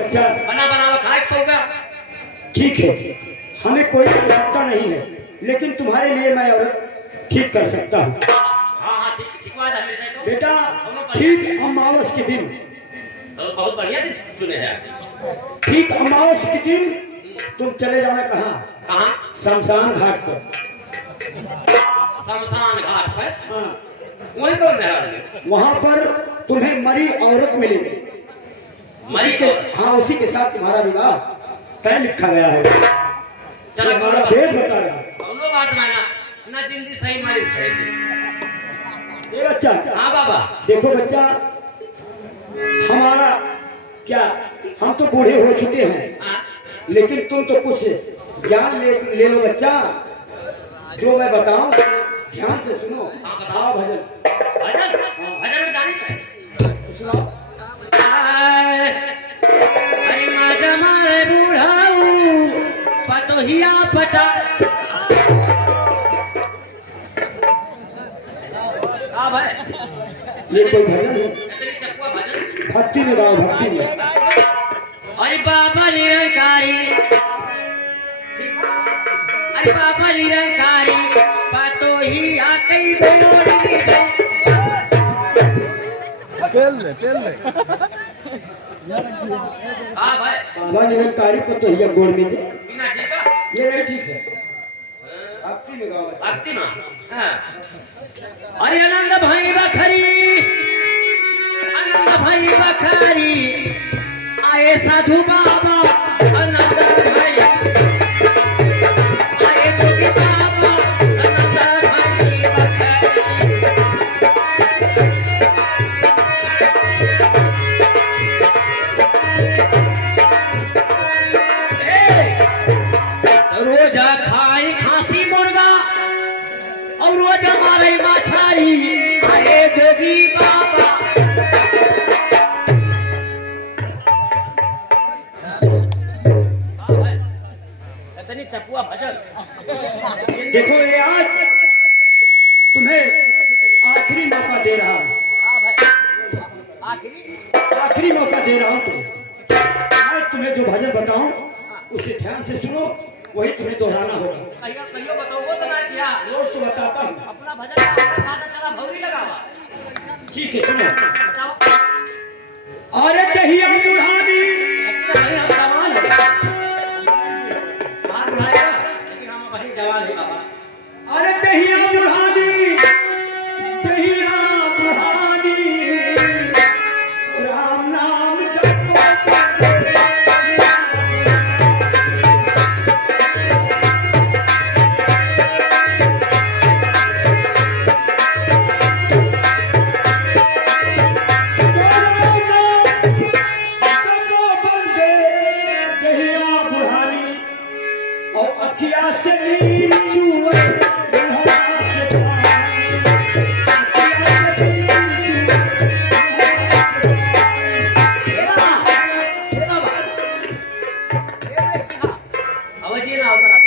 बच्चा बना बनावा खाए पऊगा। ठीक है, हमें कोई आवश्यकता नहीं है, लेकिन तुम्हारे लिए मैं औरत ठीक कर सकता हूँ। हाँ हाँ ठीक ठीक बात है मेरे तो बेटा ठीक अमावस के दिन, तो बहुत बढ़िया दिन चुने हैं। ठीक अमावस के दिन तुम चले जाना कहाँ? कहाँ? शमशान घाट पर। शमशान घाट पर? हाँ, वहीं कौन है? वहाँ पर तुम्हें मरी औरत मिलेगी। मरी के हाँ, उसी के साथ तुम्हारा विवाह तय लिखा गया है। चलो हमारा भेद बता रहा है। दोनों बात माना ना, जिंदगी सही मरी सही। ये बच्चा, हाँ बाबा देखो बच्चा, हमारा क्या, हम तो बूढ़े हो चुके हैं, हाँ लेकिन तुम तो कुछ ज्ञान ले लो बच्चा। जो मैं बताऊं ध्यान से सुनो। आओ भजन भजन भजन में जानी चाहिए। सुनाओ। अरे माझा मारे बूढ़ाऊ पतोहिया पटा। हाँ भाई ये कोई भजन है? तेरी चकुआ भजन भक्ति में गाओ, भक्ति में। अरे बाबा निरंकारी, अरे बाबा निरंकारी पतोहिया कई बोल पेल ले हाँ भाई बाबा निरंकारी को तो ये गोड़ में दे। बिना ठीक है ये नहीं ठीक है। भक्ति में गाओ। भक्ति में हाँ। अरे आनंद भाई बखरी, आनंद भाई बखरी आए साधु बाबा, आनंद भाई आए जोगी बाबा, आनंद भाई बखरी। रोजा खाई खांसी मुर्गा और रोज मारे मछली, अरे जोगी बाबा। इतनी चपुआ भजन। देखो ये आज तुम्हें आखिरी मौका दे रहा हूँ। हाँ भाई आखिरी मौका दे रहा हूँ तुम्हें। मैं तुम्हें जो भजन बताऊं उसे ध्यान से सुनो, वही तुम्हें दोहराना होगा। कहियो बताओ वो तो ना किया। रोज तो बताता हूँ। अपना भजन आपने कहा था, चला भौरी लगावा। ठीक है सुनो। बताओ। अरे दहिया बुढ़ानी, लेकिन भाई हम जवान हैं। बाहर बुलाएगा, लेकिन हम भाई जवान हैं बाबा। अरे दहिया बुढ़ानी, दहिया बुढ़ानी, राम नाम जपो। अखिया से नीर चुए, गहरा से पानी। अखिया से नीर चुए, ए बाबा, ए बाबा, ए भाई क्या? आवाज़ ये ना होता ना।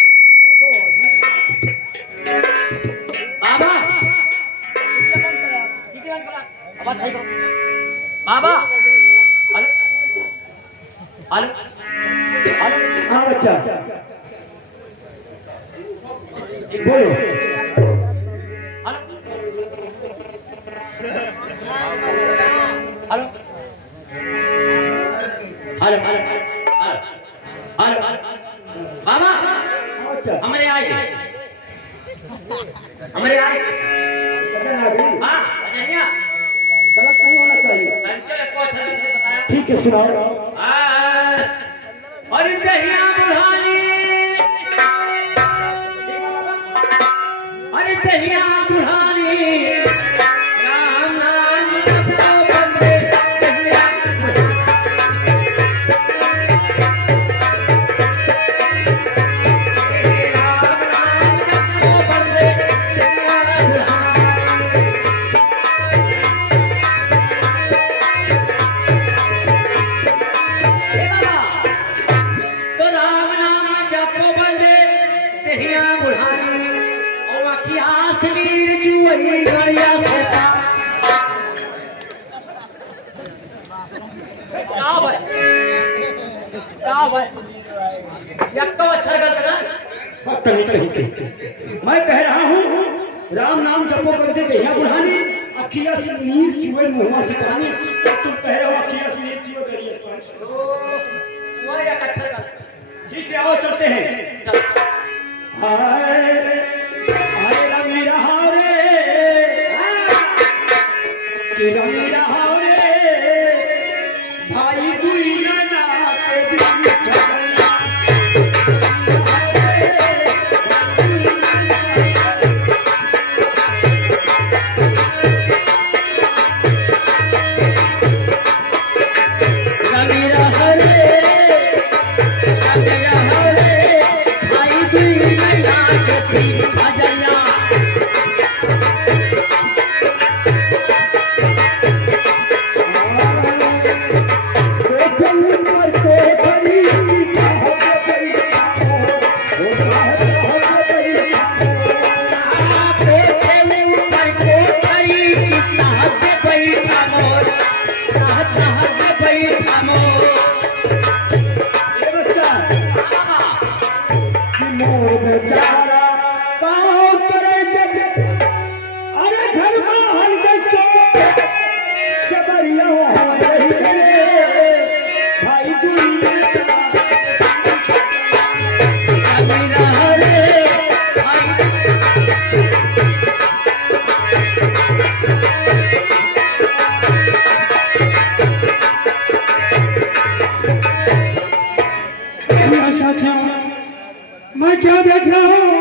बाबा, ठीक है बंद करा। आवाज़ सही करो। बाबा, हेलो, हेलो, हेलो। हाँ बच्चा बोलो। हेलो हेलो हेलो हेलो बाबा हाँ बच्चा, हमारे आए हमारे आए भजन आ गई। हाँ भजनिया गलत नहीं होना चाहिए। संचल को अच्छा बताया। ठीक है सुनाओ। और दहिया बुढ़ानी, अरे दहिया बुढ़ानी, राम नाम जपो बंदे, दहिया राम नाम जपो बंदे, दहिया तो राम नाम जपो बंदे, दहिया बुढ़ानी, और अखिया से नीर जुई गई। क्या भाई यक्का अक्षर गलत ना मैं कह रहा हूँ राम नाम जपो करके कहिया बुढ़ानी अखिया से नीर चुए मुँह से पानी तुम कह रहे हो अखिया से नीर चुए करिए वो एक अक्षर गलत ठीक है आओ चलते हैं चल हाय हाय रमी रहा रे कि रमी रहा रे भाई दुई ना के बिन मैं क्या देख रहा हूँ